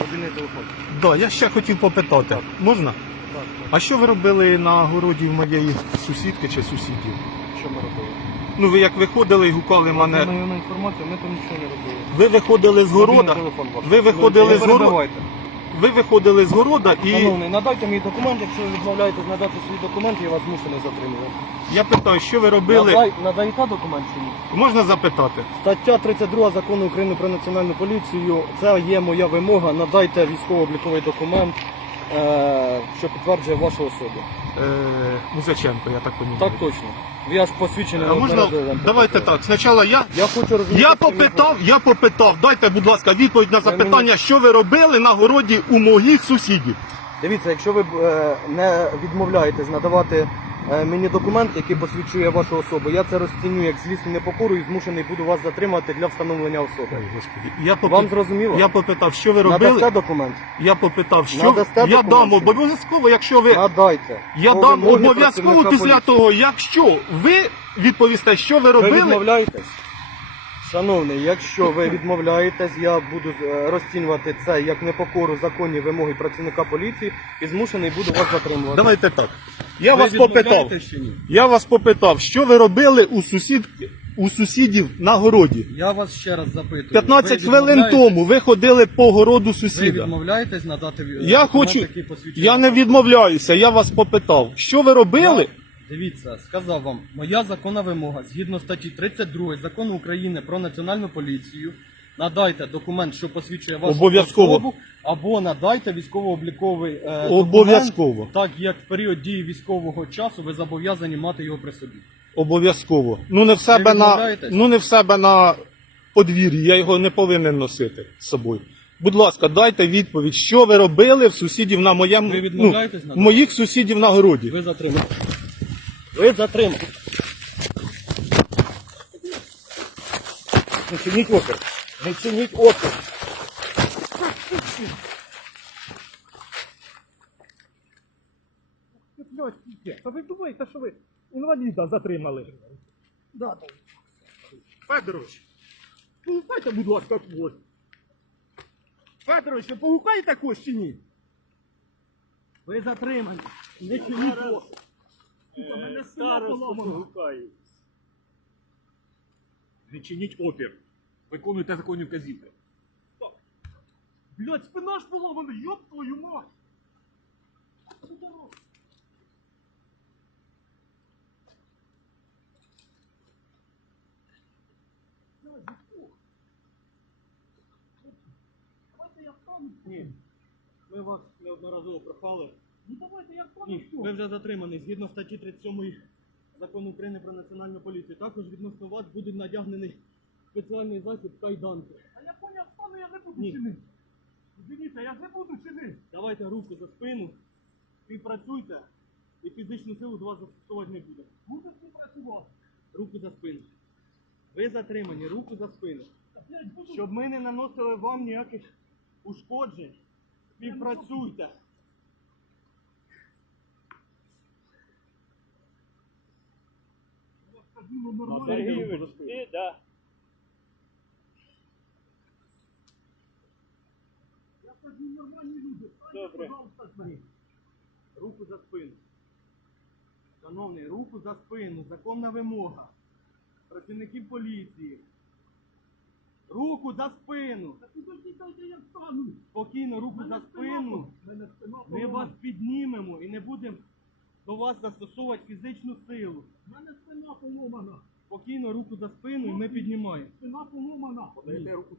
Мобільний телефон. Да, я ще хотів попитати. Можна? Так, А що ви робили на городі в моєї сусідки чи сусідів? що ми робили? Ну ви як виходили і гукали мене. Ми інформацію, ми там нічого не робили. Ви виходили з Мобільний города. телефон ваш. Ви виходили Не з города. перебивайте. Ви виходили з города і Шановний, надайте мій документ, якщо ви відмовляєтесь надати свій документ, я вас змушений затримувати. я питаю, що ви робили. Надай, надаєте документ чи ні? Можна запитати? Стаття 32 закону України про національну поліцію. Це є моя вимога. Надайте військово-обліковий документ, е, що підтверджує вашу особу. Е, Музиченко, я так розумію. Так точно. Я ж посвідчений А можна давайте так. Спочатку я. Я хочу розуміти. Я попитав, я попитав. Дайте, будь ласка, відповідь на запитання, що ви робили на городі у моїх сусідів. Дивіться, якщо ви е, не відмовляєтесь надавати мені документ, який посвідчує вашу особу, я це розціню як злісну непокору і змушений буду вас затримати для встановлення особи. Ой, Господи. Я, попит- Вам зрозуміло? я попитав, що ви робили. Надасте документ? Я попитав, що Надасте я дам обов'язково, якщо ви Надайте. я По дам обов'язково працівника після поліції. того, якщо ви відповісте, що ви Ви робили. відмовляєтесь? Шановний, якщо ви відмовляєтесь, я буду е, розцінювати це як непокору законні вимоги працівника поліції і змушений буду вас затримувати. Давайте так. Я вас попитав. Я вас попитав, що ви робили у сусід у сусідів на городі. Я вас ще раз запитую. 15 Ви хвилин тому ви ходили по городу Ви відмовляєтесь надати Я хочу. який посвідчує Я не відмовляюся, я вас попитав. Що ви робили? Я- Дивіться, сказав вам, моя законна вимога згідно статті 32 закону України про національну поліцію. Надайте документ, що посвідчує вашу Обов'язково. особу, або надайте військово-обліковий е, Обов'язково. документ, так як в період дії військового часу ви зобов'язані мати його при собі. Обов'язково. Ну не в себе на відмовляєтесь? ну не в себе на подвір'ї. Я його не повинен носити з собою. Будь ласка, дайте відповідь, що ви робили в сусідів на моєму Ви ну, відмовляєтесь на моїх сусідів на городі. Ви затримані. Ви затримані. Не чиніть опір. Не чиніть опір. Та ви думаєте, що ви інваліда затримали? Да, Федорович, погукайте, будь ласка, когось. Федорович, ви погукаєте когось чи ні? Ви затримані. Не чиніть опір. Сука, мене спина поламана. Не чиніть опір. Виконуйте законні вказівки. Блядь, спина ж поламана, ёб твою мать! Ні. Ми вас неодноразово прохали. Ну давайте я встану. Ні, ви вже затримані згідно статті 37 закону України про національну поліцію. Також відносно вас буде надягнений спеціальний засіб кайданки. А я поняв, встану, я не буду Ні. чинити. Дивіться, я не буду чинити. Давайте руку за спину, співпрацюйте і фізичну силу з вас застосовувати не буде. Буду співпрацювати. Руку за спину. Ви затримані, руку за спину. Та, блядь, буду. Щоб ми не наносили вам ніяких ушкоджень, співпрацюйте. Ну нормально. Сергійович, ти, да. Я нормальні люди. Добре. Руку за спину. Шановний, руку за спину. Законна вимога. Працівників поліції. Руку за спину. Я встану. Спокійно, руку за спину. Ми вас піднімемо і не будемо до вас застосовувати фізичну силу. Мене спина поломана. Спокійно, руку за спину і ми піднімаємо. Спина поломана. Подаєте руку